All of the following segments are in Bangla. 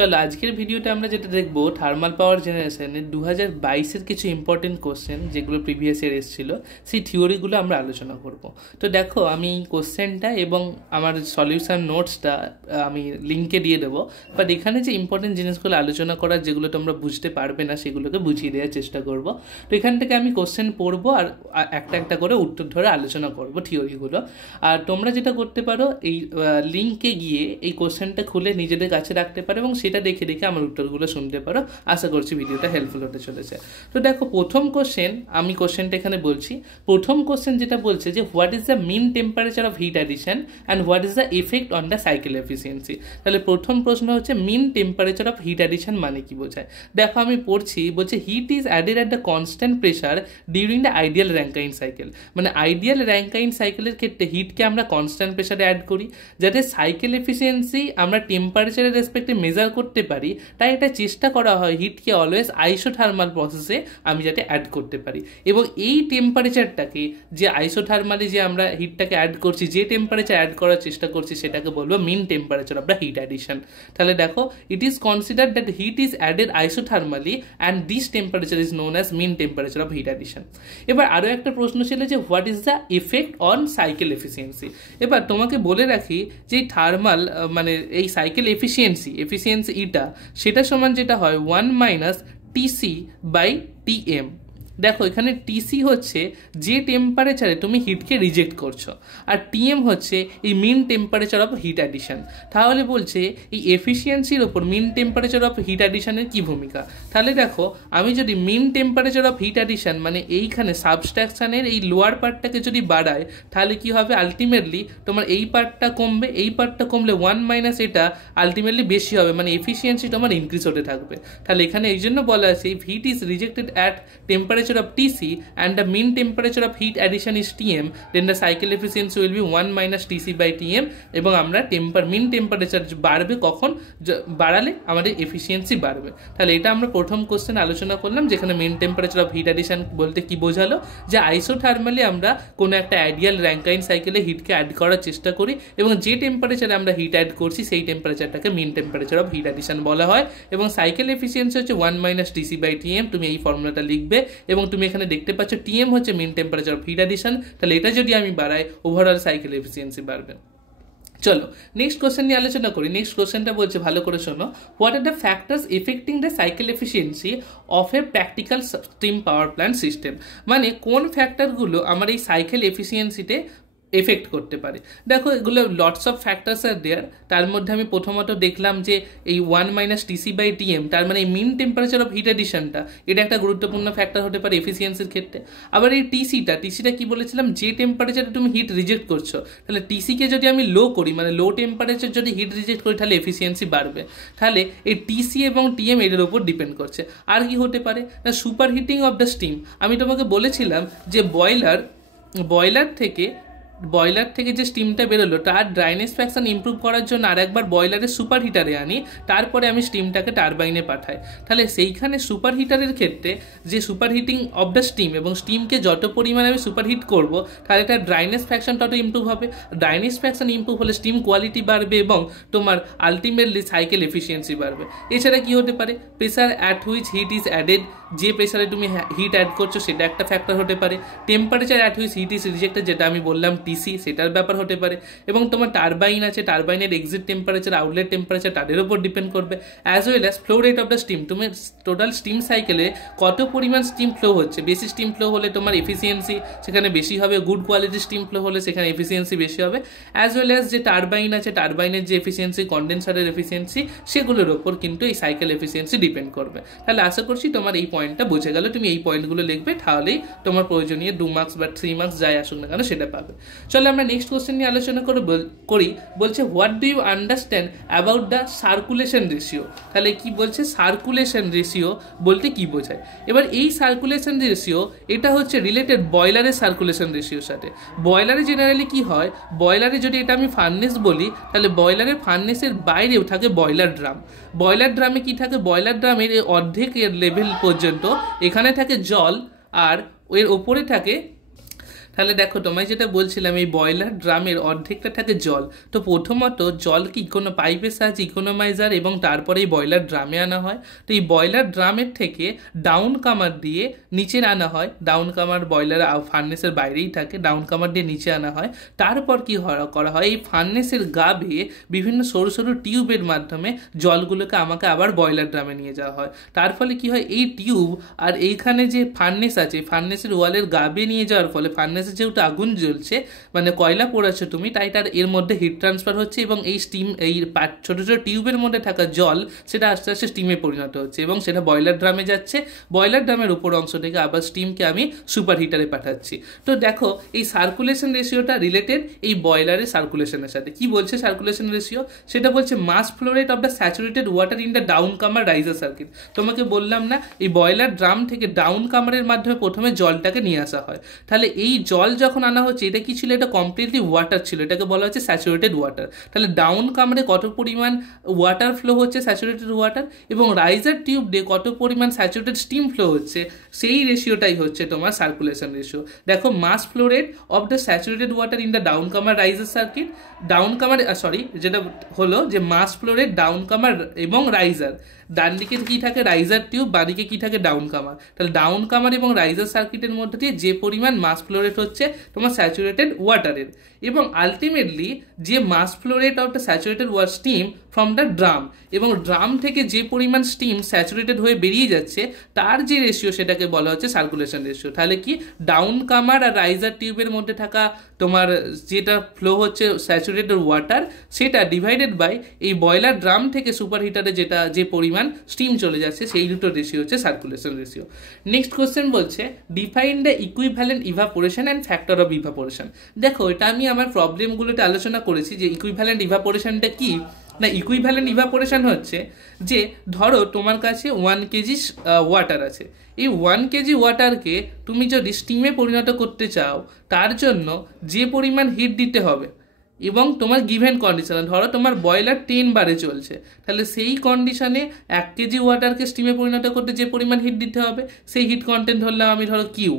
চলো আজকের ভিডিওতে আমরা যেটা দেখবো থার্মাল পাওয়ার জেনারেশনের 2022-এর কিছু ইম্পর্টেন্ট কোশ্চেন যেগুলো প্রিভিয়াস ইয়ার এসেছিলো সেই থিওরিগুলো আমরা আলোচনা করব। তো দেখো আমি কোশ্চেনটা এবং আমার সলিউশন নোটসটা আমি লিঙ্কে দিয়ে দেবো, বাট এখানে যে ইম্পর্টেন্ট জিনিসগুলো আলোচনা করার যেগুলো তোমরা বুঝতে পারবে না সেগুলোকে বুঝিয়ে দেওয়ার চেষ্টা করব। তো এখান থেকে আমি কোশ্চেন পড়বো আর একটা একটা করে উত্তর ধরে আলোচনা করব থিওরিগুলো। আর তোমরা যেটা করতে পারো এই লিঙ্কে গিয়ে এই কোশ্চেনটা খুলে নিজেদের কাছে রাখতে পারো এবং সেটা দেখে দেখে আমার উত্তরগুলো শুনতে পারো। আশা করছি ভিডিওটা হেল্পফুল হতে চলেছে। তো দেখো প্রথম কোশ্চেন, আমি কোশ্চেনটা এখানে বলছি। প্রথম কোশ্চেন যেটা বলছে যে what is the mean temperature of heat addition and what is the effect on the cycle efficiency. তাহলে প্রথম প্রশ্ন হচ্ছে mean temperature of heat addition মানে কি বোঝায়। দেখো আমি পড়ছি, বলছে heat is added at the constant pressure during the ideal Rankine cycle. মানে আইডিয়াল র্যাঙ্কাইন সাইকেলের ক্ষেত্রে হিটকে আমরা কনস্ট্যান্ট প্রেশারে অ্যাড করি যাতে সাইকেল এফিসিয়েন্সি আমরা টেম্পারেচারের রেসপেক্টে মেজার করতে পারি। তাই এটা চেষ্টা করা হয় হিটকে অলওয়েজ আইসোথার্মাল প্রসেসে আমি যাতে অ্যাড করতে পারি, এবং এই টেম্পারেচারটাকে যে আইসোথার্মালি যে আমরা হিটটাকে অ্যাড করছি, যে টেম্পারেচার অ্যাড করার চেষ্টা করছি সেটাকে বলবো mean temperature of the heat addition. তাহলে দেখো it is considered that heat is added isothermally and this temperature is known as mean temperature of heat addition. এবার আরও একটা প্রশ্ন ছিল যে what is the effect on cycle efficiency. এবার তোমাকে বলে রাখি যে থার্মাল মানে এই সাইকেল এফিসিয়েন্সি ইটা সেটা সমান যেটা হয় 1 - TC/TM। দেখো এখানে টিসি হচ্ছে যে টেম্পারেচারে তুমি হিটকে রিজেক্ট করছো, আর টিএম হচ্ছে এই মিন টেম্পারেচার অফ হিট অ্যাডিশন। তাহলে বলছে এই এফিসিয়েন্সির ওপর মিন টেম্পারেচার অফ হিট অ্যাডিশনের কী ভূমিকা। তাহলে দেখো আমি যদি মিন টেম্পারেচার অফ হিট অ্যাডিশন মানে এইখানে সাবস্ট্রাকশানের এই লোয়ার পার্টটাকে যদি বাড়ায় তাহলে কি হবে, আলটিমেটলি তোমার এই পার্টটা কমবে, এই পার্টটা কমলে 1 - এটা আলটিমেটলি বেশি হবে, মানে এফিসিয়েন্সি তোমার ইনক্রিজ হতে থাকবে। তাহলে এখানে এই জন্য বলা আছে if heat is rejected at temperature of TC and the mean temperature of heat addition is TM, then the cycle efficiency will be 1 - TC/TM। এবং আমরা মিন টেম্পারেচার বাড়বে কখন, বাড়ালে আমাদের এফিসিয়েন্সি বাড়বে। তাহলে এটা আমরা প্রথম কোশ্চেন আলোচনা করলাম, যেখানে মিন টেম্পারেচার অফ হিট অ্যাডিশন বলতে কি বোঝালো, যে আইসোথার্মালি আমরা কোনো একটা আইডিয়াল র্যাঙ্কাইন সাইকেলে হিটকে অ্যাড করার চেষ্টা করি এবং যে টেম্পারেচারে আমরা হিট অ্যাড করছি সেই টেম্পারেচারটাকে মিন টেম্পারেচার অফ হিট অ্যাডিশন বলা হয়। এবং সাইকেল এফিসিয়েন্সি হচ্ছে 1 - TC/TM। তুমি এই ফর্মুলাটা লিখবে এবং তুমি এখানে দেখতে পাচ্ছ টিএম হচ্ছে mean temperature of heat addition. তাহলে এটা যদি আমি বাড়াই ওভারঅল সাইকেল এফিসিয়েন্সি বাড়বে। চলো নেক্সট কোশ্চেন নিয়ে আলোচনা করি। নেক্সট কোশ্চেনটা বলছে, ভালো করে শোনো, what are the factors affecting the cycle efficiency of a practical steam power plant system. মানে কোন ফ্যাক্টরগুলো আমার এই সাইকেল এফিসিয়েন্সিতে এফেক্ট করতে পারে। দেখো এগুলো লটস অফ ফ্যাক্টরস আর দেয়ার। তার মধ্যে আমি প্রথমত দেখলাম যে এই 1 - TC/TM, তার মানে এই মিন টেম্পারেচার অফ হিট অ্যাডিশনটা এটা একটা গুরুত্বপূর্ণ ফ্যাক্টর হতে পারে এফিসিয়েন্সির ক্ষেত্রে। আবার এই টিসিটা কি বলেছিলাম, যে টেম্পারেচারে তুমি হিট রিজেক্ট করছো, তাহলে টিসিকে যদি আমি লো করি, মানে লো টেম্পারেচার যদি হিট রিজেক্ট করি তাহলে এফিসিয়েন্সি বাড়বে। তাহলে এই টিসি এবং টিএম এর উপর ডিপেন্ড করছে। আর কি হতে পারে না, super heating of the steam. আমি তোমাকে বলেছিলাম যে বয়লার থেকে যে স্টিমটা বেরোলো তার ড্রাইনেস ফ্র্যাকশন ইমপ্রুভ করার জন্য আর একবার বয়লারের সুপার হিটারে আনি, তারপরে আমি স্টিমটাকে টারবাইনে পাঠাই। তাহলে সেইখানে সুপার হিটারের ক্ষেত্রে যে super heating of the steam এবং স্টিমকে যত পরিমাণে আমি সুপার হিট করবো তাহলে তার ড্রাইনেস ফ্র্যাকশন তত ইমপ্রুভ হবে। ড্রাইনেস ফ্র্যাকশন ইমপ্রুভ হলে স্টিম কোয়ালিটি বাড়বে এবং তোমার আলটিমেটলি সাইকেল এফিসিয়েন্সি বাড়বে। এছাড়া কি হতে পারে, pressure at which heat is added, যে প্রেসারে তুমি হিট অ্যাড করছো সেটা একটা ফ্যাক্টর হতে পারে। Temperature at which heat is rejected, যেটা আমি বললাম টিসি, সেটার ব্যাপার হতে পারে। এবং তোমার টারবাইন আছে, টারবাইনের এক্সিট টেম্পারেচার, আউটলেট টেম্পারেচার, তাদের উপর ডিপেন্ড করবে। As well as flow rate of the steam, তুমি টোটাল স্টিম সাইকেলে কত পরিমাণ স্টিম ফ্লো হচ্ছে। বেশি স্টিম ফ্লো হলে তোমার এফিসিয়েন্সি সেখানে বেশি হবে, গুড কোয়ালিটির স্টিম ফ্লো হলে সেখানে এফিসিয়েন্সি বেশি হবে। অ্যাজ ওয়েল অ্যাজ যে টারবাইন আছে, টারবাইনের যে এফিসিয়েন্সি, কন্ডেন্সারের এফিসিয়েন্সি, সেগুলোর ওপর কিন্তু এই সাইকেল এফিসিয়েন্সি ডিপেন্ড করবে। তাহলে আশা করছি তোমার এই পয়েন্টটা বুঝে গেল। তুমি এই পয়েন্টগুলো লিখবে, তাহলেই তোমার প্রয়োজনীয় 2 মার্কস বা 3 মার্কস যাই আসুক না কেন সেটা পাবে। চলো আমরা নেক্সট কোশ্চেন নিয়ে আলোচনা করি। বলছে what do you understand about the circulation ratio. তাহলে কি বলছে, সার্কুলেশন রেশিও বলতে কি বোঝায়। এবার এই সার্কুলেশন রেশিও এটা হচ্ছে রিলেটেড বয়লারের সার্কুলেশন রেশিওর সাথে। বয়লারে জেনারেলি কি হয়, বয়লারে যদি এটা আমি ফার্নেস বলি তাহলে বয়লারের ফার্নেসের বাইরেও থাকে বয়লার ড্রাম। বয়লার ড্রামে কি থাকে, বয়লার ড্রামের অর্ধেক লেভেল পর্যন্ত এখানে থাকে জল আর এর ওপরে থাকে তাহলে দেখো তোমায় যেটা বলছিলাম, এই বয়লার ড্রামের অর্ধেকটা থাকে জল। তো প্রথমত জলকে কোনো পাইপের সাহায্যে ইকোনমাইজার এবং তারপরে এই বয়লার ড্রামে আনা হয়। তো এই বয়লার ড্রামের থেকে ডাউন কামার দিয়ে নিচে আনা হয়। ডাউন কামার বয়লার ফার্নেসের বাইরেই থাকে, ডাউন কামার দিয়ে নিচে আনা হয়। তারপর কি করা হয়, এই ফার্নেসের গা বেয়ে বিভিন্ন সরু সরু টিউবের মাধ্যমে জলগুলোকে আমাকে আবার বয়লার ড্রামে নিয়ে যাওয়া হয়। তার ফলে কি হয়, এই টিউব আর এইখানে যে ফার্নেস আছে, ফার্নেসের ওয়ালের গা বেয়ে নিয়ে যাওয়ার ফলে ফার্নেসে যেহেতু আগুন জ্বলছে, মানে কয়লা পোড়াচ্ছ তুমি, তাই তার এর মধ্যে হিট ট্রান্সফার হচ্ছে এবং এই স্টিম, এই ছোটো ছোটো টিউবের মধ্যে থাকা জল সেটা আস্তে আস্তে স্টিমে পরিণত হচ্ছে এবং সেটা বয়লার ড্রামে যাচ্ছে। বয়লার ড্রামের উপর অংশ থেকে আবার স্টিমকে আমি সুপার হিটারে পাঠাচ্ছি। তো দেখো এই সার্কুলেশন রেশিওটা রিলেটেড এই বয়লারের সার্কুলেশনের সাথে। কি বলছে সার্কুলেশন রেশিও, সেটা বলছে mass flow rate of the saturated water in the downcomer riser circuit. তোমাকে বললাম না, এই বয়লার ড্রাম থেকে ডাউন কামারের মাধ্যমে প্রথমে জলটাকে নিয়ে আসা হয়। তাহলে এই জল যখন আনা হচ্ছে, এটা কি ছিল, এটা কমপ্লিটলি ওয়াটার ছিল, এটাকে বলা হচ্ছে স্যাচুরেটেড ওয়াটার। তাহলে ডাউন কামারে কত পরিমাণ ওয়াটার ফ্লো হচ্ছে, স্যাচুরেটেড ওয়াটার, এবং রাইজার টিউব দিয়ে কত পরিমাণ স্যাচুরেটেড স্টিম ফ্লো হচ্ছে, সেই রেশিওটাই হচ্ছে তোমার সার্কুলেশন রেশিও। দেখো mass flow rate of the saturated water in the downcomer riser circuit, downcomer যেটা হলো যে মাস ফ্লো রেট ডাউন কামার এবং রাইজার, ডান দিকে কি থাকে রাইজার টিউব, বাঁদিকে কি থাকে ডাউন কামার। তাহলে ডাউন কামার এবং রাইজার সার্কিটের মধ্যে দিয়ে যে পরিমাণ মাস ফ্লো রেট হচ্ছে তোমার স্যাচুরেটেড ওয়াটারের, এবং আলটিমেটলি যে mass flow rate of the saturated water steam from the drum, এবং ড্রাম থেকে যে পরিমাণ স্টিম স্যাচুরেটেড হয়ে বেরিয়ে যাচ্ছে তার যে রেশিও সেটাকে বলা হচ্ছে সার্কুলেশন রেশিও। তাহলে কি ডাউন কামার আর রাইজার টিউবের মধ্যে থাকা তোমার যেটা ফ্লো হচ্ছে স্যাচুরেটেড ওয়াটার, সেটা ডিভাইডেড বাই এই বয়লার ড্রাম থেকে সুপার হিটারে যেটা যে পরিমাণ স্টিম চলে যাচ্ছে, সেই দুটো রেশিও হচ্ছে সার্কুলেশন রেশিও। নেক্সট কোশ্চেন বলছে define the equivalent evaporation and factor of evaporation. দেখো এটা আমি আমার প্রবলেমগুলোতে আলোচনা করেছি যে ইকুইভ্যালেন্ট ইভাপোরেশনটা কি না। ইকুইভ্যালেন্ট ইভাপোরেশন হচ্ছে যে ধরো তোমার কাছে 1 কেজি ওয়াটার আছে, এই 1 কেজি ওয়াটারকে তুমি যদি স্টিমে পরিণত করতে চাও, তার জন্য যে পরিমাণ হিট দিতে হবে এবং তোমার গিভেন কন্ডিশনে, ধরো তোমার বয়লার 10 বারে চলছে, তাহলে সেই কন্ডিশনে 1 কেজি ওয়াটারকে স্টিমে পরিণত করতে যে পরিমাণ হিট দিতে হবে, সেই হিট কন্টেন্ট ধরলাম আমি ধরো কিউ,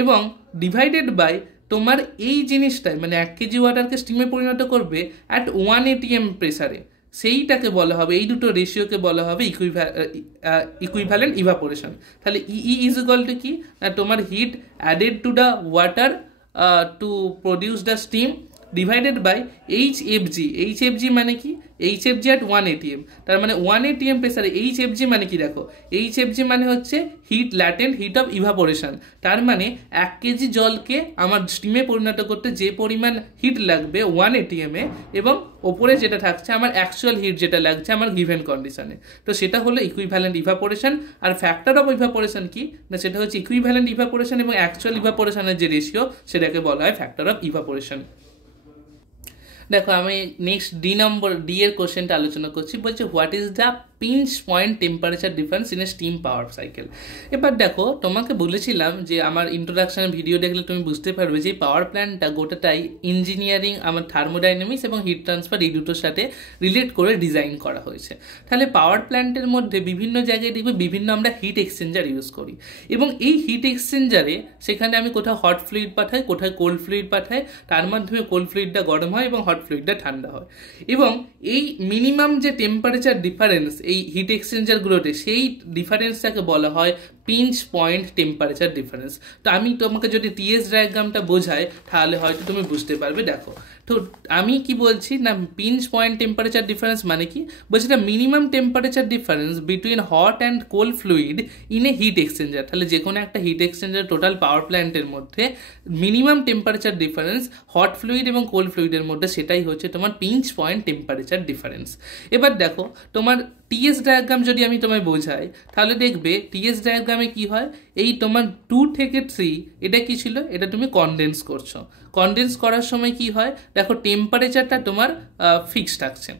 এবং ডিভাইডেড বাই তোমার এই জিনিসটাই, মানে 1 কেজি ওয়াটারকে স্টিমে পরিণত করবে অ্যাট 1 ATM প্রেসারে, সেইটাকে বলা হবে, এই দুটো রেশিওকে বলা হবে ইকুইভ্যালেন্ট ইভাপোরেশন। তাহলে ই ইজ ইকুয়াল টু কি না, তোমার heat added to the water to produce the steam divided by HFG। HFG মানে কি, HFG at 1 ATM, তার মানে 1 ATM প্রেসারে HFG মানে কি, দেখো HFG মানে হচ্ছে heat, latent heat of evaporation. তার মানে 1 কেজি জলকে আমার স্টিমে পরিণত করতে যে পরিমাণ হিট লাগবে 1 ATM এ, এবং ওপরে যেটা থাকছে আমার অ্যাকচুয়াল হিট যেটা লাগছে আমার গিভেন কন্ডিশনে, তো সেটা হলো ইকুইভ্যালেন্ট ইভাপোরেশন। আর ফ্যাক্টর অফ ইভাপোরেশন কি না, সেটা হচ্ছে ইকুইভ্যালেন্ট ইভাপোরেশন এবং অ্যাকচুয়াল ইভাপোরেশনের যে রেশিও, সেটাকে বলা হয় ফ্যাক্টর অফ ইভাপোরেশন। দেখো আমি নেক্সট ডি এর কোশ্চেনটা আলোচনা করছি। বলছে what is the pinch point temperature difference in a steam power cycle. এবার দেখো তোমাকে বলেছিলাম যে আমার ইন্ট্রোডাকশনের ভিডিও দেখলে তুমি বুঝতে পারবে যে পাওয়ার প্ল্যান্টটা গোটাটাই ইঞ্জিনিয়ারিং, আমার থার্মোডাইনামিক্স এবং হিট ট্রান্সফার এই দুটোর সাথে রিলেট করে ডিজাইন করা হয়েছে। তাহলে পাওয়ার প্ল্যান্টের মধ্যে বিভিন্ন জায়গায় দেখবে বিভিন্ন আমরা হিট এক্সচেঞ্জার ইউজ করি, এবং এই হিট এক্সচেঞ্জারে সেখানে আমি কোথাও হট ফ্লুইড পাঠাই, কোথায় কোল্ড ফ্লুইড পাঠাই, তার মাধ্যমে কোল্ড ফ্লুইডটা গরম হয় এবং হট ফ্লুইডটা ঠান্ডা হয়। এবং এই মিনিমাম যে টেম্পারেচার ডিফারেন্স এই হিট এক্সচেঞ্জারগুলোতে, সেই ডিফারেন্সটাকে বলা হয় পিঞ্চ পয়েন্ট টেম্পারেচার ডিফারেন্স। তো আমি তোমাকে যদি টিএস ডায়াগ্রামটা বোঝাই তাহলে হয়তো তুমি বুঝতে পারবে। দেখো তো আমি কি বলছি না, পিঞ্চ পয়েন্ট টেম্পারেচার ডিফারেন্স মানে কি বলছি, না minimum temperature difference between hot and cold fluid in a hit exchanger. তাহলে যে কোনো একটা হিট এক্সচেঞ্জার টোটাল পাওয়ার প্ল্যান্টের মধ্যে minimum temperature difference hot fluid এবং কোল্ড ফ্লুইডের মধ্যে, সেটাই হচ্ছে তোমার পিঞ্চ পয়েন্ট টেম্পারেচার ডিফারেন্স। এবার দেখো তোমার টিএস ডায়াগ্রাম যদি আমি তোমায় বোঝাই, তাহলে দেখবে টিএস ডায়াগ্রামে কি হয়, এই তোমার 2 থেকে 3 এটা কি ছিল, এটা তুমি কনডেন্স করছো। কনডেন্স করার সময় কি হয়, দেখো টেম্পারেচারটা তোমার ফিক্স থাকছে।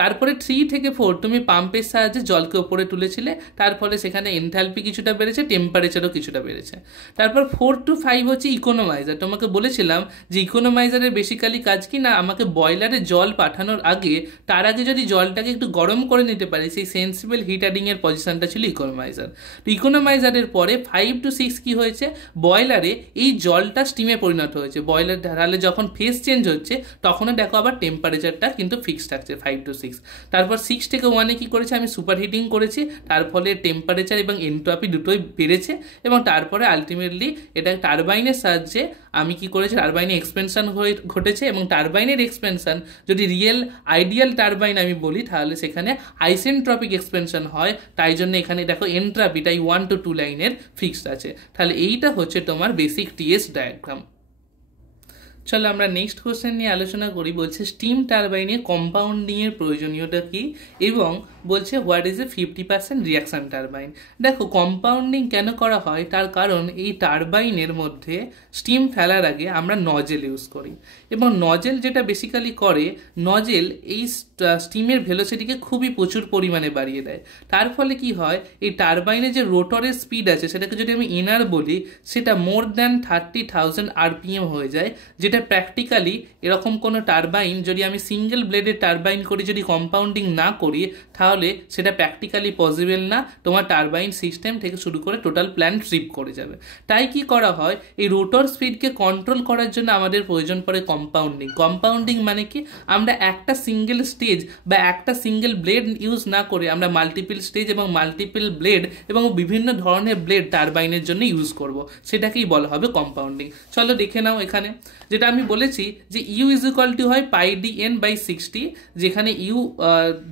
তারপরে 3 থেকে 4 তুমি পাম্পের সাহায্যে জলকে ওপরে তুলেছিলে, তার ফলে সেখানে এনথালপি কিছুটা বেড়েছে, টেম্পারেচারও কিছুটা বেড়েছে। তারপর 4 to 5 হচ্ছে ইকোনমাইজার। তোমাকে বলেছিলাম যে ইকোনমাইজারের বেসিক্যালি কাজ কি না, আমাকে বয়লারে জল পাঠানোর আগে তার আগে যদি জলটাকে একটু গরম করে নিতে পারে, সেই সেন্সিবল হিট অ্যাডিংয়ের পজিশনটা ছিল ইকোনমাইজার। তো ইকোনমাইজারের পরে 5 to 6 কি হয়েছে, বয়লারে এই জলটা স্টিমে পরিণত হয়েছে। বয়লার ঢালে যখন ফেজ চেঞ্জ হচ্ছে তখনও দেখো আবার টেম্পারেচারটা কিন্তু ফিক্সড থাকছে 5 to 6। তারপর 6 থেকে 1-এ কি করেছে, আমি সুপার হিটিং করেছি, তার ফলে টেম্পারেচার এবং এনট্রপি দুটোই বেড়েছে, এবং তারপরে আলটিমেটলি এটা টারবাইনের সাহায্যে আমি কি করেছি, টারবাইনে এক্সপেনশন ঘটেছে, এবং টারবাইনের এক্সপেনশন যদি আইডিয়াল টারবাইন আমি বলি তাহলে সেখানে আইসেন্ট্রপিক এক্সপেনশন হয়। তাই জন্য এখানে দেখো এনট্রপিটাই 1 to 2 লাইনের ফিক্সড আছে। তাহলে এইটা হচ্ছে তোমার বেসিক টিএস ডায়াগ্রাম। চলো আমরা নেক্সট কোশ্চেন নিয়ে আলোচনা করি। বলছে স্টিম টারবাইনে কম্পাউন্ডিং এর প্রয়োজনীয়তা কি, এবং বলছে what is a 50% reaction turbine. দেখো কম্পাউন্ডিং কেন করা হয়, তার কারণ এই টারবাইনের মধ্যে স্টিম ফেলার আগে আমরা নজেল ইউজ করি, এবং নজেল যেটা বেসিক্যালি করে, নজেল এই স্টিমের ভেলোসিটিকে খুবই প্রচুর পরিমাণে বাড়িয়ে দেয়। তার ফলে কি হয়, এই টারবাইনের যে রোটরের স্পিড আছে সেটাকে যদি আমি এনআর বলি, সেটা মোর দ্যান 30,000 RPM হয়ে যায়, যেটা প্র্যাকটিক্যালি এরকম কোনো টারবাইন যদি আমি সিঙ্গেল ব্লেডের টারবাইন করি, যদি কম্পাউন্ডিং না করি, তাহলে সেটা প্র্যাকটিক্যালি পসিবল না। তোমার টারবাইন সিস্টেম থেকে শুরু করে টোটাল প্ল্যান ট্রিপ করে যাবে। তাই কি করা হয়, এই রোটর স্পিডকে কন্ট্রোল করার জন্য আমাদের প্রয়োজন পড়ে কম্পাউন্ডিং। কম্পাউন্ডিং মানে কি, আমরা একটা সিঙ্গেল স্টেজ বা একটা সিঙ্গেল ব্লেড ইউজ না করে আমরা মাল্টিপল স্টেজ এবং মাল্টিপল ব্লেড এবং বিভিন্ন ধরনের ব্লেড টারবাইনের জন্য ইউজ করব, সেটাকেই বলা হবে কম্পাউন্ডিং। চলো দেখে নাও এখানে যেটা আমি বলেছি যে ইউ ইজ ইকুয়াল টু হয় πdn/60, যেখানে ইউ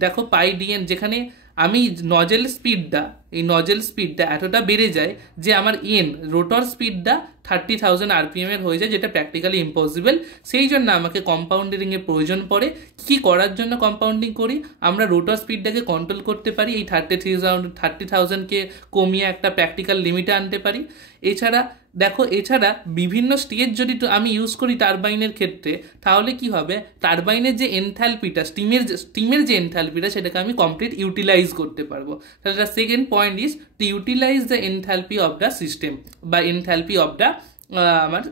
দেখো πdn, যেখানে আমি নজেল স্পিডটা এতটা বেড়ে যায় যে আমার রোটর স্পিডটা 30,000 RPM এর হয়ে যায়, যেটা প্র্যাকটিক্যালি ইম্পসিবল। সেই জন্য আমাকে কম্পাউন্ডিং এর প্রয়োজন পড়ে। কি করার জন্য কম্পাউন্ডিং করি, আমরা রোটর স্পিডটাকে কন্ট্রোল করতে পারি, এই 30,000কে কমিয়ে একটা প্র্যাকটিক্যাল লিমিটে আনতে পারি। এছাড়া বিভিন্ন স্টেজ যদি আমি ইউজ করি টারবাইনের ক্ষেত্রে, তাহলে কি হবে, টারবাইনের যে এনথালপিটা, স্টিমের যে এনথালপিটা, সেটাকে আমি কমপ্লিট ইউটিলাইজ করতে পারবো। তাহলে second point is to utilise the enthalpy of the system বা এনথালপি অফ দ্য আমার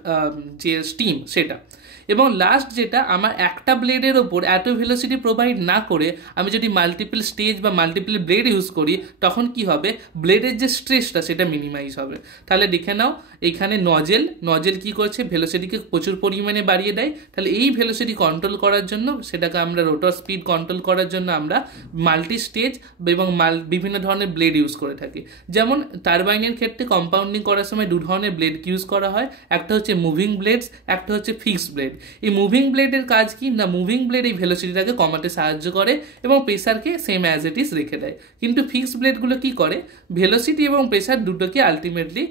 যে স্টিম সেটা। এবং লাস্ট যেটা, আমার একটা ব্লেডের ওপর এত ভেলোসিটি প্রোভাইড না করে আমি যদি মাল্টিপল স্টেজ বা মাল্টিপল ব্লেড ইউজ করি, তখন কি হবে, ব্লেডের যে স্ট্রেসটা সেটা মিনিমাইজ হবে। তাহলে দেখে নাও এখানে নজেল কি করছে, ভেলোসিটিকে প্রচুর পরিমাণে বাড়িয়ে দেয়। তাহলে এই ভেলোসিটি কন্ট্রোল করার জন্য, সেটাকে আমরা রোটর স্পিড কন্ট্রোল করার জন্য আমরা মাল্টি স্টেজ এবং বিভিন্ন ধরনের ব্লেড ইউজ করে থাকি। যেমন টারবাইনের ক্ষেত্রে কম্পাউন্ডিং করার সময় দু ধরনের ব্লেড ইউজ করা হয়, একটা হচ্ছে মুভিং ব্লেডস, একটা হচ্ছে ফিক্সড ব্লেড। এই মুভিং ব্লেডের কাজ কি না, মুভিং ব্লেড এই ভেলোসিটিটাকে কমাতে সাহায্য করে এবং প্রেসারকে সেম অ্যাজ ইট ইজ রেখে দেয়। কিন্তু ফিক্সড ব্লেডগুলো কি করে, ভেলোসিটি এবং প্রেসার দুটোকে আলটিমেটলি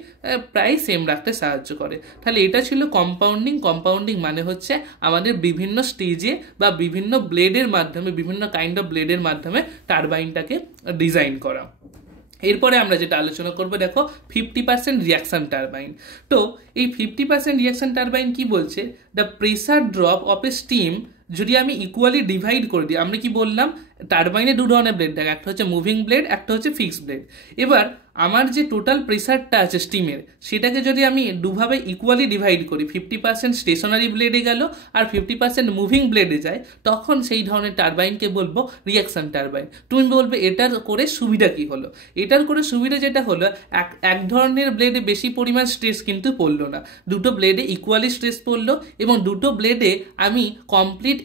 প্রায় সেম রাখতে সাহায্য করে। তাহলে এটা ছিল কম্পাউন্ডিং মানে হচ্ছে আমাদের বিভিন্ন স্টেজে বা বিভিন্ন ব্লেডের মাধ্যমে, বিভিন্ন কাইন্ড অফ ব্লেডের মাধ্যমে টারবাইনটাকে ডিজাইন করা। এরপরে আমরা যেটা আলোচনা করবো, দেখো 50% রিয়াকশন টারবাইন। তো এই 50% রিয়াকশন টারবাইন কি বলছে, the pressure drop of A steam যদি আমি ইকুয়ালি ডিভাইড করে দিই, আমরা কি বললাম টারবাইনে দু ধরনের ব্লেড থাকে, একটা হচ্ছে মুভিং ব্লেড, একটা হচ্ছে ফিক্সড ব্লেড। এবার আমার যে টোটাল প্রেসারটা আছে স্টিমের, সেটাকে যদি আমি দুভাবে ইকুয়ালি ডিভাইড করি, 50% স্টেশনারি ব্লেডে গেল আর 50% মুভিং ব্লেডে যায়, তখন সেই ধরনের টারবাইনকে বলবো রিয়াকশন টারবাইন। তুমি বলবে এটার করে সুবিধা কি হলো, এটার করে সুবিধা যেটা হলো, এক ধরনের ব্লেডে বেশি পরিমাণ স্ট্রেস কিন্তু পড়লো না, দুটো ব্লেডে ইকুয়ালি স্ট্রেস পড়লো, এবং দুটো ব্লেডে আমি কমপ্লিট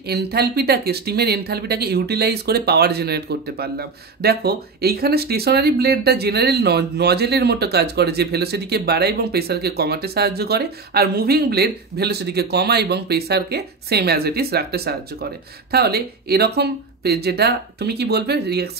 স্টিমের এনথালপিটাকে ইউটিলাইজ করে পাওয়ার জেনারেট করতে পারলাম। দেখো এইখানে স্টেশনারি ব্লেডটা জেনারেল নজেলের মতো কাজ করে, যে ভেলোসিটিকে বাড়ায় এবং প্রেসারকে কমাতে সাহায্য করে, আর মুভিং ব্লেড ভেলোসিটিকে কমায় এবং প্রেসারকে সেম অ্যাজ ইট ইজ রাখতে সাহায্য করে। তাহলে এরকম যেটা তুমি কি বলবে,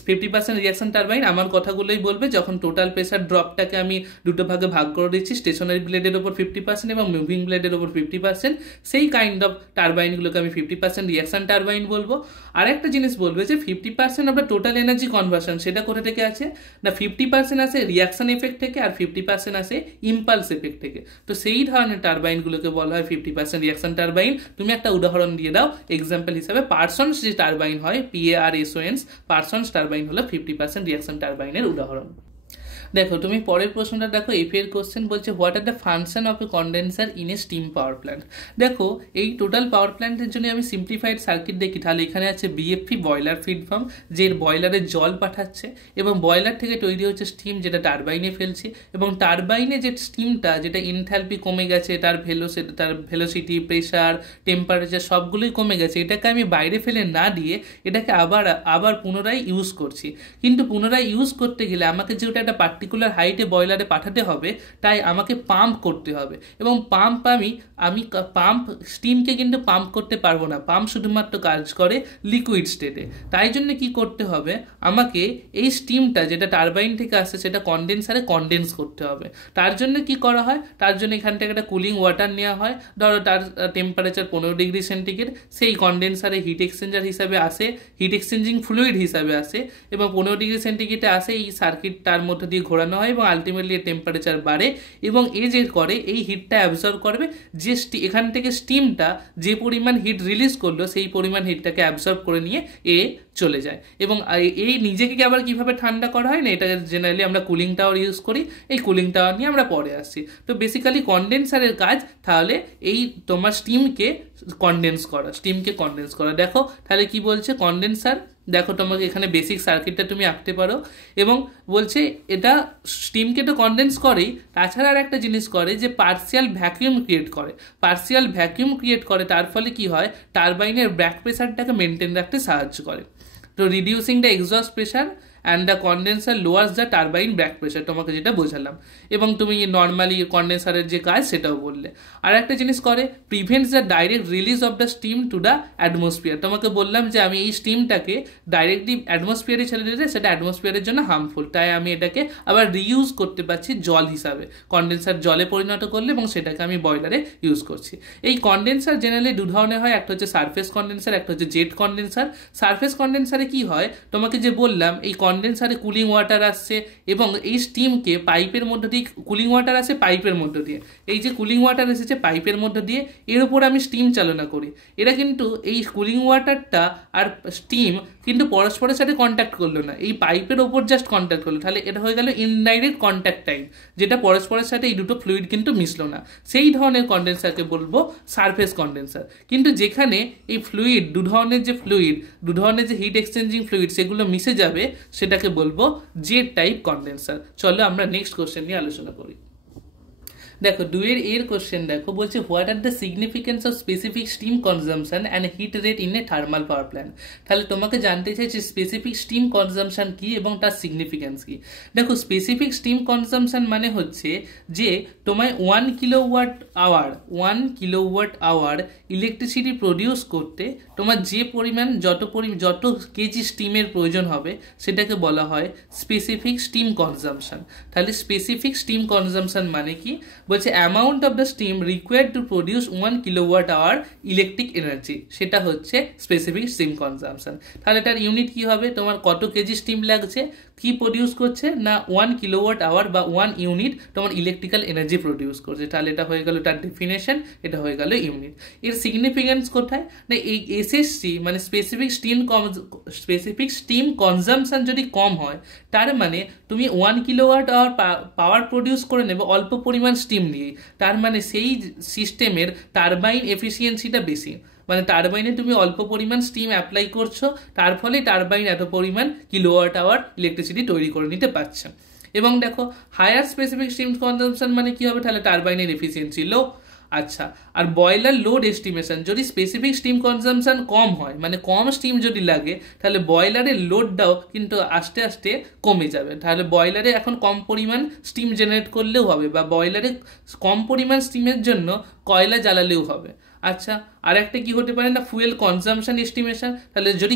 50% রিয়াকশন টারবাইন আমার কথাগুলোই বলবে, যখন টোটাল প্রেসার ড্রপটাকে আমি দুটো ভাগে ভাগ করে দিচ্ছি, স্টেশনারি ব্লেডের ওপর 50% এবং মুভিং ব্লেডের ওপর 50%, সেই কাইন্ড অফ টারবাইনগুলোকে আমি 50% রিয়াকশন টারবাইন বলবো। আর একটা জিনিস বলবে যে 50% of the total energy conversion সেটা কোথা থেকে আছে না, 50% আসে রিয়াকশন এফেক্ট থেকে আর 50% আসে ইম্পালস এফেক্ট থেকে। তো সেই ধরনের টারবাইনগুলোকে বলা হয় 50% রিয়াকশন টারবাইন। তুমি একটা উদাহরণ দিয়ে দাও এক্সাম্পল হিসাবে, পারসনস যে টারবাইন হয় PARSONs, পার্সনস টারবাইন হলো 50% রিয়াকশন টারবাইনের উদাহরণ। দেখো তুমি পরের প্রশ্নটা দেখো, এফ এর কোশ্চেন বলছে what are the function of A condenser in a steam power plant. দেখো এই টোটাল পাওয়ার প্ল্যান্টের জন্য আমি সিম্পলিফাইড সার্কিট দেখি, তাহলে এখানে আছে বিএফপি বয়লার ফিড ফার্ম, যে বয়লারে জল পাঠাচ্ছে এবং বয়লার থেকে তৈরি হচ্ছে স্টিম যেটা টারবাইনে ফেলছে, এবং টারবাইনে যে স্টিমটা যেটা এনথালপি কমে গেছে, তার ভেলোসিটি, প্রেশার, টেম্পারেচার সবগুলোই কমে গেছে, এটাকে আমি বাইরে ফেলে না দিয়ে এটাকে আবার পুনরায় ইউজ করছি। কিন্তু পুনরায় ইউজ করতে গেলে আমাকে যেটা একটা পার্টিকুলার হাইটে বয়লারে পাঠাতে হবে, তাই আমাকে পাম্প করতে হবে, এবং আমি পাম্প স্টিমকে কিন্তু পাম্প করতে পারবো না, পাম্প শুধুমাত্র কাজ করে লিকুইড স্টেটে। তাই জন্য কি করতে হবে, আমাকে এই স্টিমটা যেটা টারবাইন থেকে আসছে সেটা কন্ডেন্সারে কন্ডেন্স করতে হবে। তার জন্য কি করা হয়, তার জন্য এখান থেকে একটা কুলিং ওয়াটার নেওয়া হয়, ধরো তার টেম্পারেচার 15 ডিগ্রি সেন্টিগ্রেড, সেই কন্ডেন্সারে হিট এক্সচেঞ্জার হিসাবে আসে, হিট এক্সচেঞ্জিং ফ্লুইড হিসাবে আসে, এবং 15 ডিগ্রি সেন্টিগ্রেডে আসে, এই সার্কিট তার মধ্যে দিয়ে ঘোরানো হয় এবং আলটিমেটলি টেম্পারেচার বাড়ে, এবং এ যে করে এই হিটটা অ্যাবজর্ব করবে, যে এখান থেকে স্টিমটা যে পরিমাণ হিট রিলিজ করলো সেই পরিমাণ হিটটাকে অ্যাবজর্ব করে নিয়ে এ চলে যায়। এবং এই নিজেকে আবার কিভাবে ঠান্ডা করা হয় না, এটা জেনারেলি আমরা কুলিং টাওয়ার ইউজ করি, এই কুলিং টাওয়ার নিয়ে আমরা পরে আসছি। তো বেসিক্যালি কন্ডেন্সারের কাজ তাহলে এই তোমার স্টিমকে কন্ডেন্স করা। দেখো তাহলে কি বলছে কন্ডেন্সার, দেখো তোমাকে এখানে বেসিক সার্কিটটা তুমি আঁকতে পারো, এবং বলছে এটা স্টিমকে তো কন্ডেন্স করেই, তাছাড়া আর একটা জিনিস করে যে পার্সিয়াল ভ্যাকিউম ক্রিয়েট করে, তার ফলে কি হয়, টারবাইনের ব্যাক প্রেসারটাকে মেনটেন রাখতে সাহায্য করে। তো reducing the exhaust pressure and the condenser lowers the turbine back pressure, তোমাকে যেটা বোঝালাম, এবং তুমি নর্মালি কন্ডেন্সারের যে কাজ সেটাও বললে। আর একটা জিনিস করে, prevents the direct release of the steam to the atmosphere. তোমাকে বললাম যে আমি এই স্টিমটাকে ডাইরেক্টলি অ্যাটমসফিয়ারে ছেড়ে দিলে সেটা অ্যাটমসফিয়ারের জন্য হার্মফুল, তাই আমি এটাকে আবার রিইউজ করতে পারছি জল হিসাবে, কন্ডেন্সার জলে পরিণত করলে, এবং সেটাকে আমি বয়লারে ইউজ করছি। এই কন্ডেন্সার জেনারেলি দু ধরনের হয়, একটা হচ্ছে সারফেস কন্ডেন্সার, একটা হচ্ছে জেট কন্ডেন্সার। সারফেস কন্ডেন্সারে কি হয়, তোমাকে যে বললাম এই কন্ডেন্সারে কুলিং ওয়াটার আসছে, এবং এই স্টিমকে পাইপের মধ্য দিয়ে, কুলিং ওয়াটার আসে পাইপের মধ্য দিয়ে, এই যে কুলিং ওয়াটার এসেছে পাইপের মধ্য দিয়ে, এর উপর আমি স্টিম চালনা করি। এরা কিন্তু এই কুলিং ওয়াটারটা আর স্টিম কিন্তু পরস্পরের সাথে কন্ট্যাক্ট করলো না, এই পাইপের ওপর জাস্ট কন্ট্যাক্ট করলো, তাহলে এটা হয়ে গেল ইনডাইরেক্ট কন্ট্যাক্ট টাইপ, যেটা পরস্পরের সাথে এই দুটো ফ্লুইড কিন্তু মিশলো না, সেই ধরনের কন্ডেন্সারকে বলবো সারফেস কন্ডেন্সার। কিন্তু যেখানে এই ফ্লুইড দু ধরনের যে হিট এক্সচেঞ্জিং ফ্লুইড সেগুলো মিশে যাবে, সেটাকে বলবো জেট টাইপ কন্ডেন্সার। চলো আমরা নেক্সট কোশ্চেন নিয়ে আলোচনা করি। দেখো 2 এর কোশ্চেন দেখো, বলছে what are the significance of specific steam consumption and heat rate in a thermal power plant. তাহলে তোমাকে জানতে চাইছে স্পেসিফিক স্টিম কনজাম্পশন কি এবং তার সিগনিফিকেন্স কি। দেখো স্পেসিফিক স্টিম কনজাম্পশন মানে হচ্ছে যে তোমায় 1 কিলোওয়াট আওয়ার ইলেকট্রিসিটি প্রডিউস করতে তোমার যে পরিমাণ যত কেজি স্টিমের প্রয়োজন হবে সেটাকে বলা হয় স্পেসিফিক স্টিম কনজাম্পশন। তাহলে স্পেসিফিক স্টিম কনজাম্পশন মানে কি, বলছে amount of the steam required to produce 1 kilowatt hour electric energy, সেটা হচ্ছে স্পেসিফিক স্টিম কনজাম্পশন। তাহলে তার ইউনিট কি হবে, তোমার কত কেজি স্টিম লাগছে, কি প্রডিউস করছে না 1 কিলোওয়াট আওয়ার বা 1 ইউনিট তোমার ইলেকট্রিক্যাল এনার্জি প্রডিউস করছে। তাহলে এটা হয়ে গেল তার ডেফিনেশন, এটা হয়ে গেল ইউনিট। এর সিগনিফিকেন্স কোথায় না, এই এসএসসি মানে স্পেসিফিক স্টিম কনজাম্পশন যদি কম হয়, তার মানে তুমি 1 কিলোওয়াট আওয়ার পাওয়ার প্রডিউস করে নেবে অল্প পরিমাণ স্টিম নিয়ে, তার মানে সেই সিস্টেমের টারবাইন এফিসিয়েন্সিটা বেশি, মানে টারবাইনে তুমি অল্প পরিমাণ স্টিম অ্যাপ্লাই করছো, তার ফলে টারবাইন এত পরিমাণ কিলোওয়াট আওয়ার ইলেকট্রিসিটি তৈরি করে নিতে পারছে। এবং দেখো হায়ার স্পেসিফিক স্টিম কনজাম্পশন মানে কি হবে, তাহলে টারবাইনের এফিসিয়েন্সি লো। আচ্ছা, আর বয়লার লোড এস্টিমেশন, যদি স্পেসিফিক স্টিম কনজাম্পশন কম হয়, মানে কম স্টিম যদি লাগে, তাহলে বয়লারের লোডটাও কিন্তু আস্তে আস্তে কমে যাবে। তাহলে বয়লারে এখন কম পরিমাণ স্টিম জেনারেট করলেও হবে, বা বয়লারে কম পরিমাণ স্টিমের জন্য কয়লা জ্বালালেও হবে। আচ্ছা, আর একটা কি হতে পারে না, ফুয়েল কনজাম্পশন এস্টিমেশন। তাহলে যদি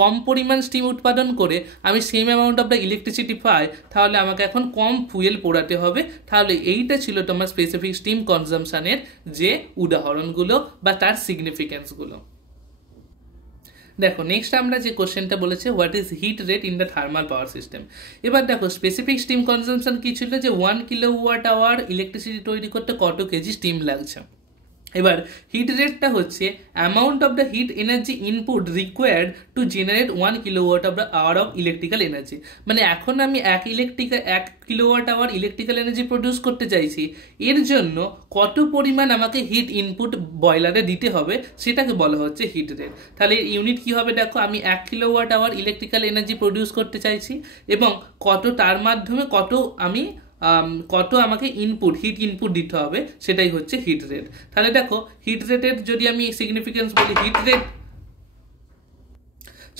কম পরিমাণ স্টিম উৎপাদন করে আমি same amount of the electricity পাই, তাহলে আমাকে এখন কম ফুয়েল পোড়াতে হবে। তাহলে এইটা ছিল তোমার স্পেসিফিক স্টিম কনজাম্পশনের যে উদাহরণগুলো বা তার সিগনিফিকেন্সগুলো। দেখো নেক্সট আমরা যে কোশ্চেনটা বলেছে what is heat rate in the thermal power system. এবার দেখো স্পেসিফিক স্টিম কনজাম্পশন কি ছিল, যে 1 কিলোওয়াট আওয়ার ইলেকট্রিসিটি তৈরি করতে কত কেজি স্টিম লাগছে। এবার হিট রেটটা হচ্ছে amount of the heat energy input required to generate 1 kilowatt of the hour of electrical energy. মানে এখন আমি 1 kilowatt hour electrical energy produce করতে চাইছি, এর জন্য কত পরিমাণ আমাকে হিট ইনপুট বয়লারে দিতে হবে সেটাকে বলা হচ্ছে হিট রেট। তাহলে ইউনিট কি হবে দেখো, আমি 1 kilowatt hour electrical energy produce করতে চাইছি এবং কত তার মাধ্যমে কত আমাকে হিট ইনপুট দিতে হবে, সেটাই হচ্ছে হিট রেট। তাহলে দেখো হিট রেটের যদি আমি সিগনিফিকেন্স বলি,